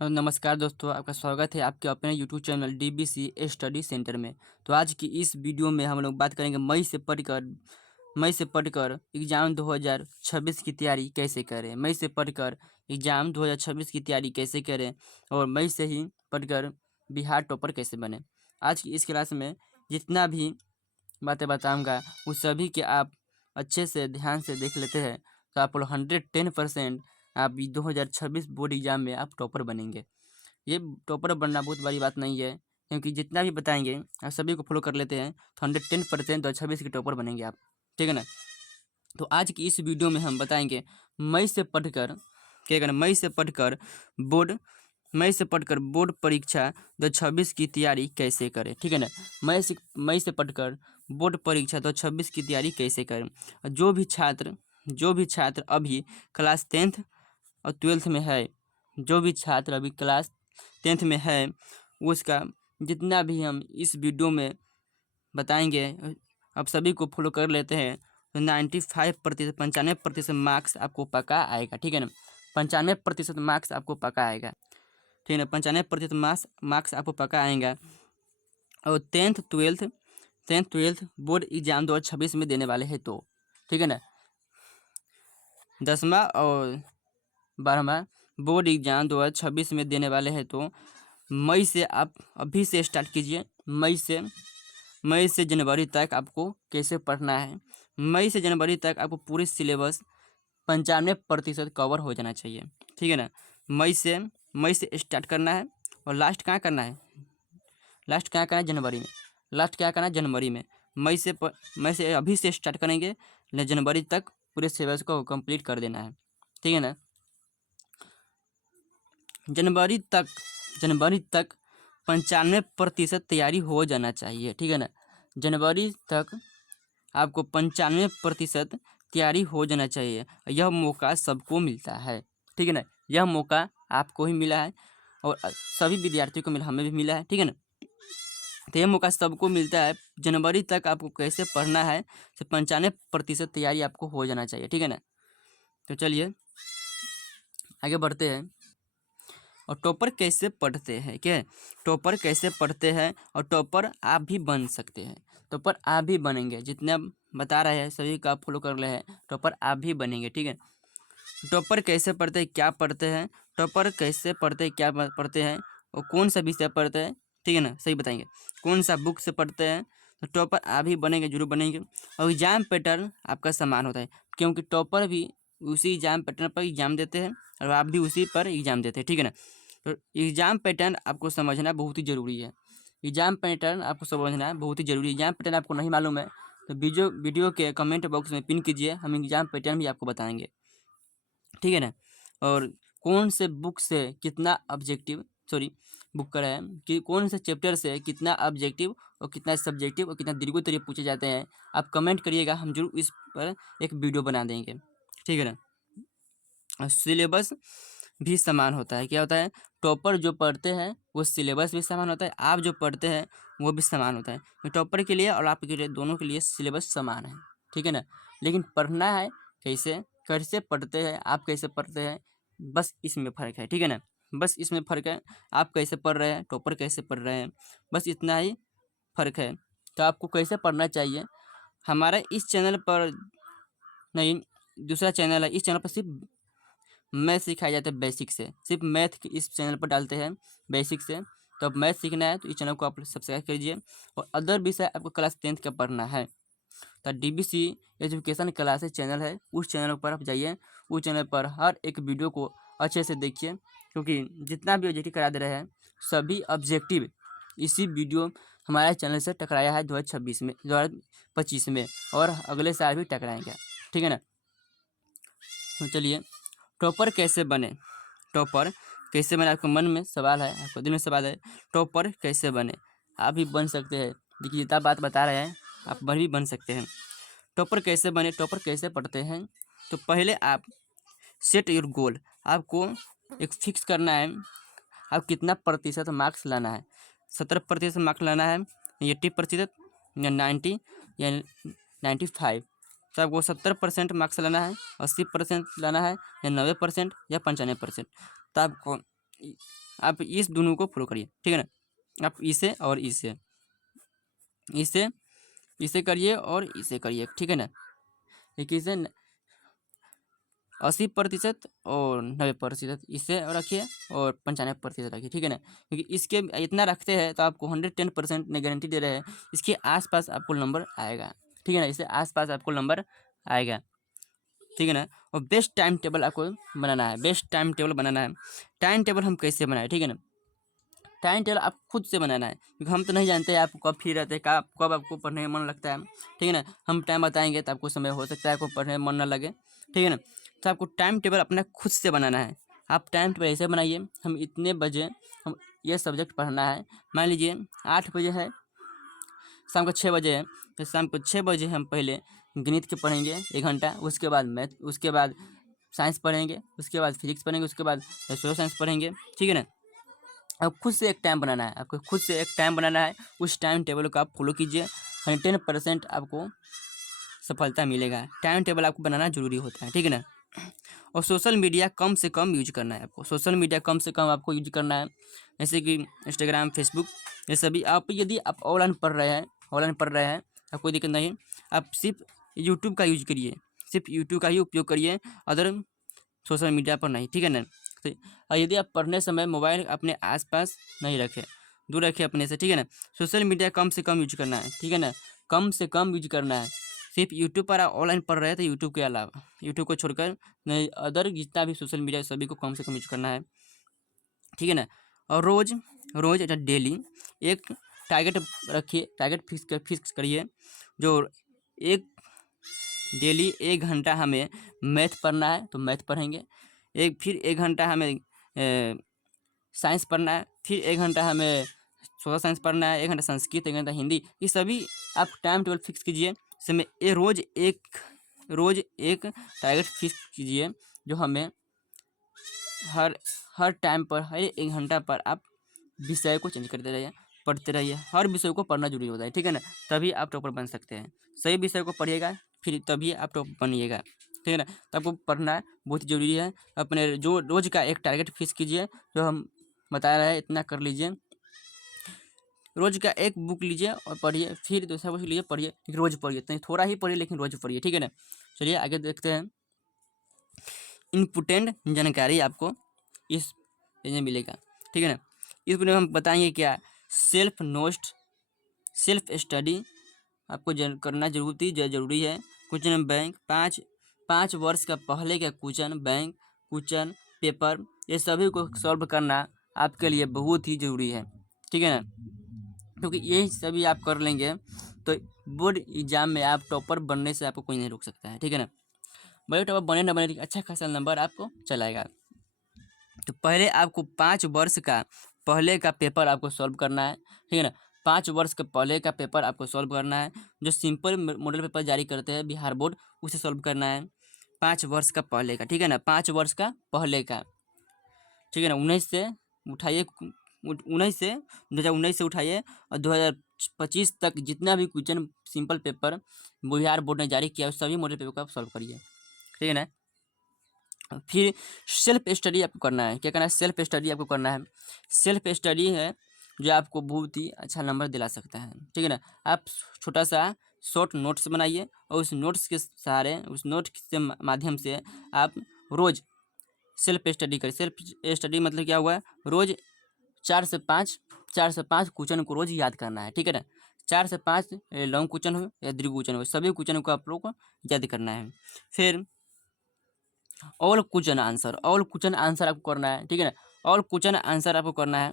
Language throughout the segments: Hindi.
हेलो नमस्कार दोस्तों, आपका स्वागत है आपके अपने YouTube channel DBC study centre में। तो आज की इस वीडियो में हम लोग बात करेंगे मई से पढ़कर एग्ज़ाम 2026 की तैयारी कैसे करें। मई से पढ़कर एग्ज़ाम 2026 की तैयारी कैसे करें और मई से ही पढ़कर बिहार टॉपर कैसे बने। आज की इस क्लास में जितना भी बातें बताऊँगा उस सभी के आप अच्छे से ध्यान से देख लेते हैं तो आप लोग 110% आप 2026 बोर्ड एग्ज़ाम में आप टॉपर बनेंगे। ये टॉपर बनना बहुत बड़ी बात नहीं है, क्योंकि जितना भी बताएँगे आप सभी को फॉलो कर लेते हैं तो 110% 2026 के टॉपर बनेंगे आप, ठीक है ना? तो आज की इस वीडियो में हम बताएँगे मई से पढ़कर क्या करना, बोर्ड मई से पढ़कर बोर्ड परीक्षा 2026 की तैयारी कैसे करें, ठीक है ना? मई से पढ़कर बोर्ड परीक्षा 2026 की तैयारी कैसे करें। और जो भी छात्र अभी क्लास 10th और 12th में है, जो भी छात्र अभी क्लास 10th में है, उसका जितना भी हम इस वीडियो में बताएँगे आप सभी को फॉलो कर लेते हैं तो 95% 95% मार्क्स आपको पक्का आएगा, ठीक है ना? 95% मार्क्स आपको पक्का आएगा, ठीक है ना? 95% मार्क्स आपको पक्का आएगा। और 10th 12th बोर्ड एग्ज़ाम 2026 में देने वाले हैं तो, ठीक है ना? 10वां और 12वां बोर्ड एग्ज़ाम 2026 में देने वाले हैं तो मई से आप अभी से स्टार्ट कीजिए। मई से जनवरी तक आपको कैसे पढ़ना है। मई से जनवरी तक आपको पूरी सिलेबस 95% कवर हो जाना चाहिए, ठीक है ना? मई से स्टार्ट करना है और लास्ट कहाँ करना है? लास्ट क्या करना है? जनवरी में। लास्ट क्या करना है? जनवरी में। मई से अभी से स्टार्ट करेंगे जनवरी तक पूरे सिलेबस को कंप्लीट कर देना है, ठीक है ना? जनवरी तक 95% तैयारी हो जाना चाहिए, ठीक है ना? जनवरी तक आपको 95% तैयारी हो जाना चाहिए। यह मौका सबको मिलता है, ठीक है ना? यह मौका आपको ही मिला है और सभी विद्यार्थियों को मिला, हमें भी मिला है, ठीक है ना? तो यह मौका सबको मिलता है। जनवरी तक आपको कैसे पढ़ना है तो 95% तैयारी आपको हो जाना चाहिए, ठीक है ना? तो चलिए आगे बढ़ते हैं। और टॉपर कैसे पढ़ते हैं, क्या है? टॉपर कैसे पढ़ते हैं और टॉपर आप भी बन सकते हैं। टॉपर आप भी बनेंगे, जितने आप बता रहे हैं सभी का आप फॉलो कर रहे हैं, टॉपर आप भी बनेंगे, ठीक है? टॉपर कैसे पढ़ते हैं, क्या पढ़ते हैं? टॉपर कैसे पढ़ते हैं, क्या पढ़ते हैं और कौन सा विषय पढ़ते हैं, ठीक है ना? सही बताएंगे कौन सा बुक से पढ़ते हैं। तो टॉपर आप भी बनेंगे, जरूर बनेंगे। और एग्जाम पैटर्न आपका समान होता है, क्योंकि टॉपर भी उसी एग्जाम पैटर्न पर एग्जाम देते हैं और आप भी उसी पर एग्जाम देते हैं, ठीक है ना? तो एग्जाम पैटर्न आपको समझना बहुत ही ज़रूरी है। एग्जाम पैटर्न आपको समझना बहुत ही ज़रूरी है। एग्जाम पैटर्न आपको नहीं मालूम है तो वीडियो के कमेंट बॉक्स में पिन कीजिए, हम एग्जाम पैटर्न भी आपको बताएंगे, ठीक है ना? और कौन से बुक से कितना ऑब्जेक्टिव बुक करा है कि कौन से चैप्टर से कितना ऑब्जेक्टिव और कितना सब्जेक्टिव और कितना दीर्घोत्तरीय पूछे जाते हैं, आप कमेंट करिएगा, हम जरूर इस पर एक वीडियो बना देंगे, ठीक है ना? और सिलेबस भी समान होता है। क्या होता है? टॉपर जो पढ़ते हैं वो सिलेबस भी समान होता है, आप जो पढ़ते हैं वो भी समान होता है। तो टॉपर के लिए और आपके लिए दोनों के लिए सिलेबस समान है, ठीक है ना? लेकिन पढ़ना है कैसे, कैसे पढ़ते हैं, आप कैसे पढ़ते हैं, बस इसमें फ़र्क है, ठीक है ना? बस इसमें फ़र्क है, आप कैसे पढ़ रहे हैं, टॉपर कैसे पढ़ रहे हैं, बस इतना ही फ़र्क है। तो आपको कैसे पढ़ना चाहिए, हमारा इस चैनल पर नहीं, दूसरा चैनल है, इस चैनल पर सिर्फ मैथ सिखाया जाता है बेसिक से, सिर्फ मैथ इस चैनल पर डालते हैं बेसिक से। तो अब मैथ सीखना है तो इस चैनल को आप सब्सक्राइब कीजिए। और अदर विषय आपको क्लास 10th का पढ़ना है तो डीबीसी एजुकेशन क्लासेस चैनल है, उस चैनल पर आप जाइए। उस चैनल पर हर एक वीडियो को अच्छे से देखिए, क्योंकि जितना भी ऑब्जेक्टिव करा दे रहे हैं सभी ऑब्जेक्टिव इसी वीडियो हमारे चैनल से टकराया है 2025 में और अगले साल भी टकराएंगे, ठीक है ना? तो चलिए, टॉपर कैसे बने? टॉपर कैसे बने, आपके मन में सवाल है, आपके दिल में सवाल है, टॉपर कैसे बने? आप भी बन सकते हैं, देखिए जितना बात बता रहे हैं आप भी बन सकते हैं। टॉपर कैसे बने, टॉपर कैसे पढ़ते हैं? तो पहले आप सेट योर गोल, आपको एक फिक्स करना है आप कितना प्रतिशत मार्क्स लाना है। 70% मार्क्स लाना है, 80% या 90 या 95। तो आपको 70% मार्क्स लाना है, 80% लाना है या 90% या 95%। तो आपको आप इस दोनों को फॉलो करिए, ठीक है ना। आप इसे और इसे इसे इसे करिए और इसे करिए, ठीक है ना। एक इसे 80% और 90% इसे रखिए और 95% रखिए, ठीक है ना। क्योंकि इसके इतना रखते हैं तो आपको 110% ने गारंटी दे रहे हैं इसके आसपास आपको नंबर आएगा, ठीक है ना। इससे आसपास आपको नंबर आएगा, ठीक है ना। और बेस्ट टाइम टेबल आपको बनाना है, बेस्ट टाइम टेबल बनाना है। टाइम टेबल हम कैसे बनाए, ठीक है ना। टाइम टेबल आप खुद से बनाना है, क्योंकि हम तो नहीं जानते आप कब फ्री रहते हैं, कब आपको पढ़ने में मन लगता है, ठीक है ना। हम टाइम बताएंगे तो आपको समय हो सकता है आपको पढ़ने में मन ना लगे, ठीक है ना। तो आपको टाइम टेबल अपना खुद से बनाना है। आप टाइम टेबल ऐसे बनाइए, हम इतने बजे हम ये सब्जेक्ट पढ़ना है। मान लीजिए 8 बजे है, शाम को 6 बजे है, तो शाम को 6 बजे हम पहले गणित के पढ़ेंगे 1 घंटा, उसके बाद मैथ, उसके बाद साइंस पढ़ेंगे, उसके बाद फिजिक्स पढ़ेंगे, उसके बाद सोशल साइंस पढ़ेंगे, ठीक है ना। आपको खुद से एक टाइम बनाना है, आपको खुद से एक टाइम बनाना है। उस टाइम टेबल को आप फॉलो कीजिए, 110% आपको सफलता मिलेगा। टाइम टेबल आपको बनाना जरूरी होता है, ठीक है ना। और सोशल मीडिया कम से कम यूज करना है आपको, सोशल मीडिया कम से कम आपको यूज करना है, जैसे कि इंस्टाग्राम, फेसबुक, ये सभी। आप यदि आप ऑनलाइन पढ़ रहे हैं, आप कोई दिक्कत नहीं, आप सिर्फ यूट्यूब का यूज करिए, सिर्फ यूट्यूब का ही उपयोग करिए, अदर सोशल मीडिया पर नहीं, ठीक है ना। तो यदि आप पढ़ने समय मोबाइल अपने आसपास नहीं रखें, दूर रखें अपने से, ठीक है ना। सोशल मीडिया कम से कम यूज करना है, ठीक है ना, कम से कम यूज करना है। सिर्फ यूट्यूब पर आप ऑनलाइन पढ़ रहे हैं तो यूट्यूब के अलावा, यूट्यूब को छोड़कर नहीं, अदर जितना भी सोशल मीडिया सभी को कम से कम यूज करना है, ठीक है ना। और रोज़ रोज़ डेली एक टारगेट रखिए, टारगेट फिक्स करिए, जो एक डेली 1 घंटा हमें मैथ पढ़ना है तो मैथ पढ़ेंगे, फिर 1 घंटा हमें साइंस पढ़ना है, फिर 1 घंटा हमें सोशल साइंस पढ़ना है, 1 घंटा संस्कृत, 1 घंटा हिंदी। ये सभी आप टाइम टेबल फिक्स कीजिए, समय ये रोज़ एक टारगेट फिक्स कीजिए, जो हमें हर हर टाइम पर, हर 1 घंटा पर आप विषय को चेंज करते रहिए, पढ़ते रहिए। हर विषय को पढ़ना जरूरी होता है, ठीक है ना, तभी आप टॉपर बन सकते हैं। सही विषय को पढ़िएगा, फिर तभी आप टॉपर बनिएगा, ठीक है ना। तो आपको पढ़ना बहुत ज़रूरी है। अपने जो रोज़ का एक टारगेट फिक्स कीजिए, जो हम बता रहे हैं इतना कर लीजिए। रोज़ का एक बुक लीजिए और पढ़िए, फिर दूसरा बुक लीजिए पढ़िए, रोज़ पढ़िए, तो थोड़ा ही पढ़िए लेकिन रोज़ पढ़िए, ठीक है ना। चलिए आगे देखते हैं। इम्पोर्टेंट जानकारी आपको इस पेज में मिलेगा, ठीक है ना। इस पेज में हम बताएंगे क्या, सेल्फ नोट्स, सेल्फ स्टडी आपको करना जरूरी है। क्वेश्चन बैंक, 5 वर्ष का पहले का क्वेश्चन बैंक, क्वेश्चन पेपर, ये सभी को सॉल्व करना आपके लिए बहुत ही ज़रूरी है, ठीक है ना। क्योंकि यही सभी आप कर लेंगे तो बोर्ड एग्जाम में आप टॉपर बनने से आपको कोई नहीं रोक सकता है, ठीक है ना। बड़े टॉपर बने ना बने, अच्छा खासा नंबर आपको चलाएगा। तो पहले आपको 5 वर्ष का पहले का पेपर आपको सॉल्व करना है, ठीक है ना। 5 वर्ष के पहले का पेपर आपको सॉल्व करना है, जो सिंपल मॉडल पेपर जारी करते हैं बिहार बोर्ड, उसे सॉल्व करना है। 5 वर्ष का पहले का, ठीक है ना, 5 वर्ष का पहले का, ठीक है ना। 19 से उठाइए, 2019 से उठाइए और 2025 तक जितना भी question simple paper Bihar board ने जारी किया उस सभी मॉडल पेपर को आप सॉल्व करिए, ठीक है ना। फिर सेल्फ स्टडी आपको करना है, क्या करना है, सेल्फ स्टडी आपको करना है। सेल्फ स्टडी है जो आपको बहुत ही अच्छा नंबर दिला सकता है, ठीक है ना। आप छोटा सा शॉर्ट नोट्स बनाइए और उस नोट्स के सहारे, उस नोट के माध्यम से आप रोज़ सेल्फ स्टडी करें। सेल्फ स्टडी मतलब क्या हुआ, रोज़ 4 से 5 क्वेश्चन को रोज़ याद करना है, ठीक है ना। 4 से 5 लॉन्ग क्वेश्चन हो या दीर्घ क्वेश्चन हो, सभी क्वेश्चन को आप लोग को याद करना है। फिर ऑल क्वेश्चन आंसर आपको करना है, ठीक है ना। ऑल क्वेश्चन आंसर आपको करना है।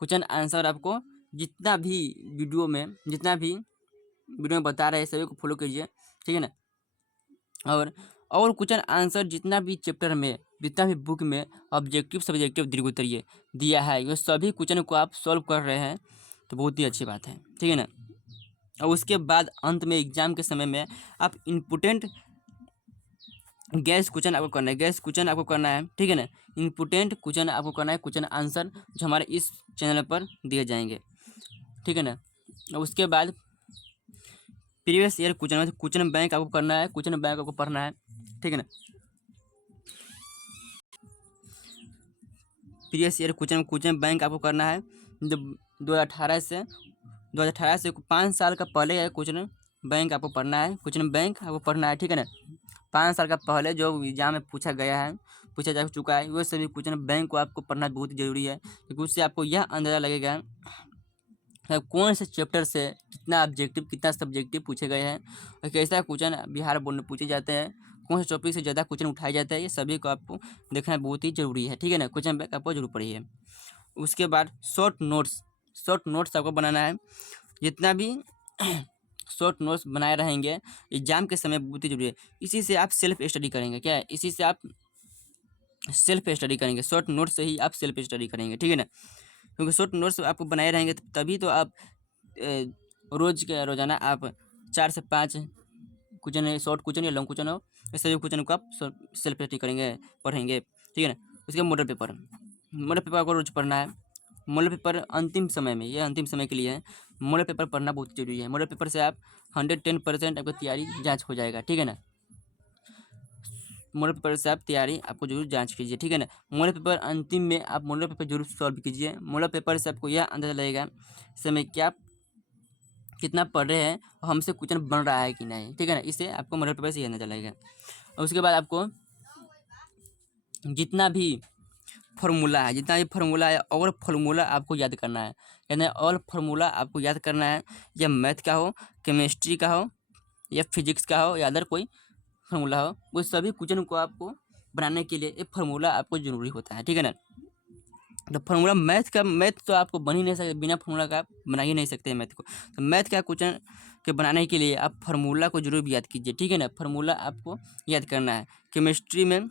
क्वेश्चन आंसर आपको जितना भी वीडियो में बता रहे हैं सभी को फॉलो कीजिए, ठीक है ना। और क्वेश्चन आंसर जितना भी चैप्टर में, जितना भी बुक में ऑब्जेक्टिव सब्जेक्टिव दीर्घोत्तरीय दिया है, ये सभी क्वेश्चन को आप सॉल्व कर रहे हैं तो बहुत ही अच्छी बात है, ठीक है ना। और उसके बाद अंत में एग्जाम के समय में आप इम्पोर्टेंट गैस क्वेश्चन आपको करना है, ठीक है ना। इम्पोर्टेंट क्वेश्चन आपको करना है, क्वेश्चन आंसर जो हमारे इस चैनल पर दिए जाएंगे, ठीक है ना। और उसके बाद प्रीवियस ईयर क्वेश्चन बैंक आपको करना है, क्वेश्चन बैंक आपको पढ़ना है, ठीक है ना। प्रीवियस ईयर क्वेश्चन बैंक आपको करना है। 2018 से 5 साल का पहले है क्वेश्चन बैंक आपको पढ़ना है, क्वेश्चन बैंक आपको पढ़ना है, ठीक है ना। 5 साल का पहले जो एग्जाम में पूछा गया है, पूछा जा चुका है, वो सभी क्वेश्चन बैंक को आपको पढ़ना बहुत ज़रूरी है, क्योंकि उससे आपको यह अंदाज़ा लगेगा कौन से चैप्टर से कितना ऑब्जेक्टिव कितना सब्जेक्टिव पूछे गए हैं और कैसा क्वेश्चन बिहार बोर्ड में पूछे जाते हैं, कौन से टॉपिक से ज़्यादा क्वेश्चन उठाए जाते हैं, ये सभी को आपको देखना बहुत ही ज़रूरी है, ठीक है ना। क्वेश्चन बैंक आपको जरूर पढ़िए। उसके बाद शॉर्ट नोट्स आपको बनाना है। जितना भी शॉर्ट नोट्स बनाए रहेंगे एग्जाम के समय बहुत ही जरूरी है। इसी से आप सेल्फ स्टडी करेंगे, क्या है, इसी से आप सेल्फ स्टडी करेंगे, शॉर्ट नोट्स से ही आप सेल्फ स्टडी करेंगे, ठीक है ना। क्योंकि शॉर्ट नोट्स आपको बनाए रहेंगे तभी तो आप रोज़ाना आप 4 से 5 क्वेश्चन, शॉर्ट क्वेश्चन या लॉन्ग क्वेश्चन हो, इस सभी क्वेश्चन को आप सेल्फ स्टडी करेंगे, पढ़ेंगे, ठीक है ना। उसके मॉडल पेपर आपको रोज पढ़ना है। मॉडल पेपर अंतिम समय में, ये अंतिम समय के लिए है, मॉडल पेपर पढ़ना बहुत जरूरी है। मॉडल पेपर से आप 110% आपकी तैयारी जाँच हो जाएगा, ठीक है ना। मॉडल पेपर से आप तैयारी आपको जरूर जांच कीजिए, ठीक है ना। मॉडल पेपर अंतिम में आप मॉडल पेपर जरूर सॉल्व कीजिए। मॉडल पेपर से आपको यह अंदाजा लगेगा समय क्या कितना पढ़ रहे हैं और हमसे क्वेश्चन बन रहा है कि नहीं, ठीक है ना। इससे आपको मॉडल पेपर से यह अंदाजा लगेगा। और उसके बाद आपको जितना भी फार्मूला है और फार्मूला आपको याद करना है, यानी ऑल फार्मूला आपको याद करना है, या मैथ का हो, केमिस्ट्री का हो, या फिजिक्स का हो, या अदर कोई फार्मूला हो, वो सभी क्वेश्चन को आपको बनाने के लिए एक फार्मूला आपको ज़रूरी होता है, ठीक है ना। तो फार्मूला मैथ तो आपको बन ही नहीं सकते, बिना फार्मूला का आप बना ही नहीं सकते मैथ को। तो मैथ का क्वेश्चन के बनाने के लिए आप फार्मूला को जरूर भी याद कीजिए, ठीक है ना। फार्मूला आपको याद करना है। केमिस्ट्री में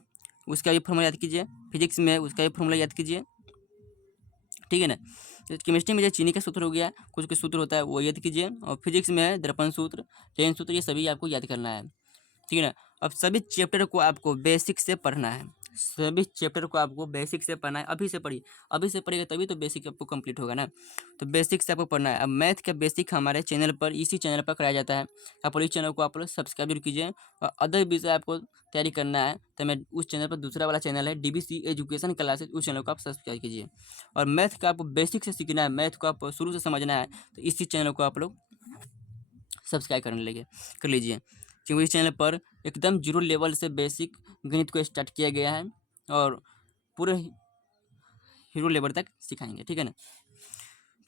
उसका भी फार्मूला याद कीजिए, फिजिक्स में उसका भी फार्मूला याद कीजिए, ठीक है ना। तो केमिस्ट्री में जो चीनी का सूत्र हो गया, कुछ सूत्र होता है वो याद कीजिए, और फिजिक्स में है दर्पण सूत्र, टेन सूत्र, ये सभी आपको याद करना है, ठीक है ना। अब सभी चैप्टर को आपको बेसिक से पढ़ना है, सभी चैप्टर को आपको बेसिक से पढ़ना है। अभी से पढ़िएगा तभी तो बेसिक आपको कंप्लीट होगा ना। तो बेसिक से आपको पढ़ना है। अब मैथ का बेसिक हमारे चैनल पर, इसी चैनल पर कराया जाता है। आप इस चैनल को आप लोग सब्सक्राइब जरूर कीजिए। और अदर विषय आपको तैयारी करना है तो मैं उस चैनल पर, दूसरा वाला चैनल है DBC एजुकेशन क्लासेस, उस चैनल को आप सब्सक्राइब कीजिए। और मैथ का आपको बेसिक से सीखना है, मैथ को आप शुरू से समझना है, तो इसी चैनल को आप लोग सब्सक्राइब कर लीजिए, क्योंकि इस चैनल पर एकदम जीरो लेवल से बेसिक गणित को स्टार्ट किया गया है और पूरे हीरो लेवल तक सिखाएंगे, ठीक है ना।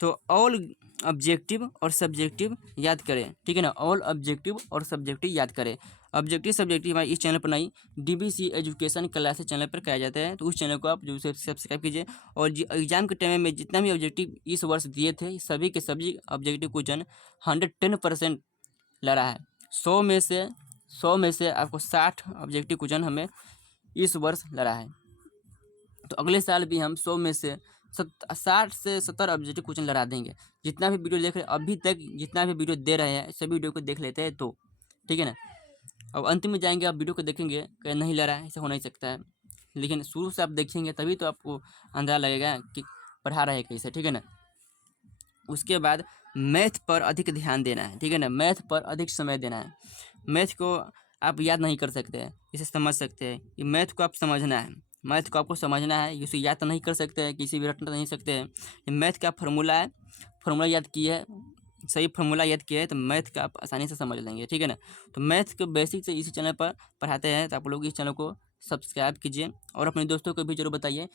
तो ऑल ऑब्जेक्टिव और सब्जेक्टिव याद करें, ठीक है ना। ऑल ऑब्जेक्टिव और सब्जेक्टिव याद करें। ऑब्जेक्टिव सब्जेक्टिव हमारे इस चैनल पर नहीं, DBC एजुकेशन क्लासेस चैनल पर कराया जाता है, तो उस चैनल को आप जो सब्सक्राइब कीजिए। और एग्जाम के टाइम में जितना भी ऑब्जेक्टिव इस वर्ष दिए थे, सभी के सभी ऑब्जेक्टिव क्वेश्चन 110% लड़ा है। 100 में से आपको 60 ऑब्जेक्टिव क्वेश्चन हमें इस वर्ष लड़ा है। तो अगले साल भी हम 100 में से 60 से 70 ऑब्जेक्टिव क्वेश्चन लड़ा देंगे। जितना भी वीडियो देख रहे अभी तक, जितना भी वीडियो दे रहे हैं, सभी वीडियो को देख लेते हैं तो, ठीक है ना। अब अंतिम में जाएंगे, आप वीडियो को देखेंगे कि नहीं लड़ा है, ऐसा हो नहीं सकता है। लेकिन शुरू से आप देखेंगे तभी तो आपको अंदाजा लगेगा कि पढ़ा रहे कैसे, ठीक है ना। उसके बाद मैथ पर अधिक ध्यान देना है, ठीक है ना। मैथ पर अधिक समय देना है। मैथ को आप याद नहीं कर सकते हैं, इसे समझ सकते हैं। ये मैथ को आप समझना है, मैथ को आपको समझना है, इसे याद तो नहीं कर सकते हैं, किसी भी रट नहीं सकते हैं। ये मैथ का फार्मूला है, फार्मूला याद किए है, सही फार्मूला याद किया है तो मैथ का आप आसानी से समझ लेंगे, ठीक है ना। तो मैथ के बेसिक से इसी चैनल पर पढ़ाते हैं, तो आप लोग इस चैनल को सब्सक्राइब कीजिए और अपने दोस्तों को भी जरूर बताइए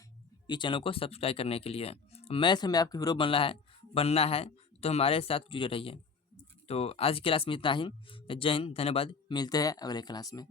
इस चैनल को सब्सक्राइब करने के लिए। मैथ में आपको हीरो बनना है तो हमारे साथ जुड़े रहिए। तो आज की क्लास में इतना ही। जय हिंद, धन्यवाद, मिलते हैं अगले क्लास में।